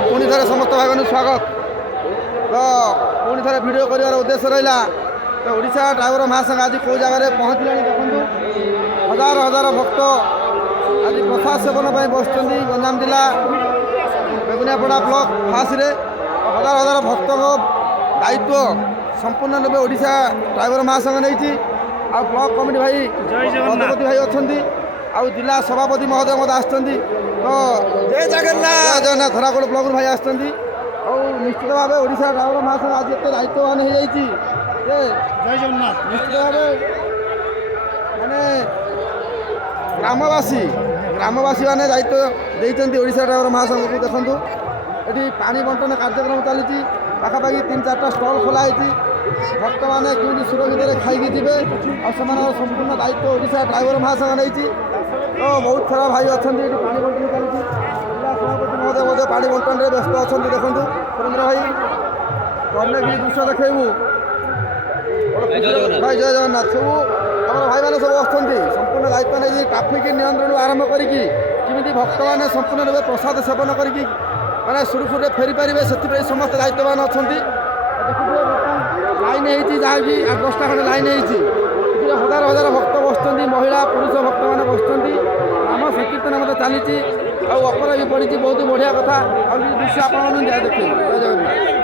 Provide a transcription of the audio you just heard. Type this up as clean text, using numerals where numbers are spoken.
पुणी थे समस्त भाई बहन स्वागत तो पुणी थे भिड कर उद्देश्य रहा तो ओडिशा ड्राइवर महासंघ आज कौ जगह पहुँचला देखूँ हजार हजार भक्त आज प्रसाद सेवन बस गंजाम जिला बेगुनियापड़ा ब्लॉक फाँसी हजार हजार भक्त दायित्व संपूर्ण रूपे ओडिशा ड्राइवर महासंघ नहीं आ ब्लॉक कमिटी भाई पदपति भाई अच्छा आउ जिला सभापति महोदय मत आस तो जय जगन्नाथ जगन्नाथ धराकोट ब्लॉक भाई आस निश्चित भाव ओडिशा ड्राइवर महासंघ आज एत दायित्वान हो जय जगन्नाथ निश्चित भाव मैंने ग्रामवासी मैंने दायित्व देते ओडिशा ड्राइवर महासंघ को देखूँ ये पानी बंटन कार्यक्रम चली पाखापाखि 3-4टा स्टल खोलाई भक्त मैंने क्योंकि सुरक्षित खाई जी और संपूर्ण दायित्व ओडिशा ड्राइवर महासंघ नहीं तो बहुत सारा भाई अच्छा ये पानी बंटन चली जिला सभापति महोदय पानी बंटन में व्यस्त अच्छा देखूँ सुरेंद्र भाई अन्य भी दृश्य देखू भाई जय जगन्नाथ सब आम भाई मैंने सब अच्छा संपूर्ण दायित्व नहीं ट्राफिक नियंत्रण आरंभ करमी भक्त मैंने संपूर्ण रूप प्रसाद सेवन करके मैंने सुरखुरी फेरी पारे से समस्त दायित्वान अच्छा देखिए लाइन होती जहाँकि 10टा खंडे लाइन होती हजार हजार भक्त बस महिला पुरुष भक्त मैंने बस आम संकीर्तन मत चली अपर भी पड़ी बहुत बढ़िया कथा दृश्य आप देखिए जय जगन्नाथ।